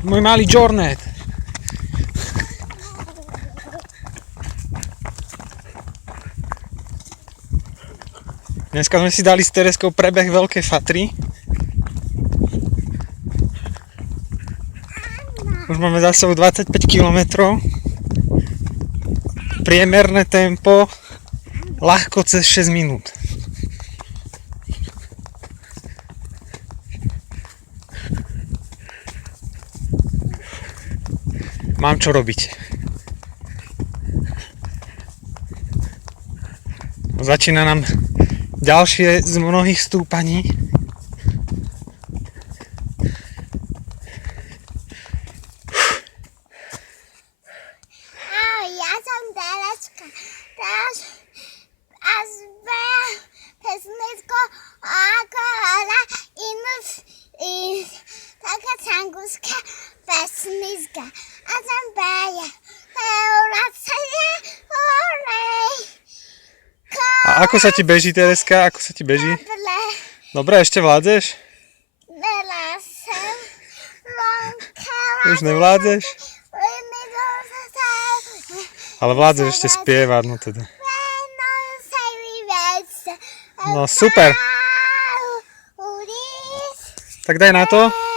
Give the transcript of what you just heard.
Môj malý Jornet. Dneska sme si dali s Tereskou prebeh Veľkej Fatry. Už máme za sebou 25 km. Priemerné tempo ľahko cez 6 minút. Mám čo robiť. Začína nám ďalšie z mnohých stúpaní. Ja som Tereska. Teraz a zbera pesničko ako ona inú taká canguská pesnička. A som Beja. A ako sa ti beží, Tereska? Ako sa ti beží? Dobre, ešte vládzeš? Už nevládzeš? Ale vládzeš ešte spievať, no teda. No super. Tak daj na to.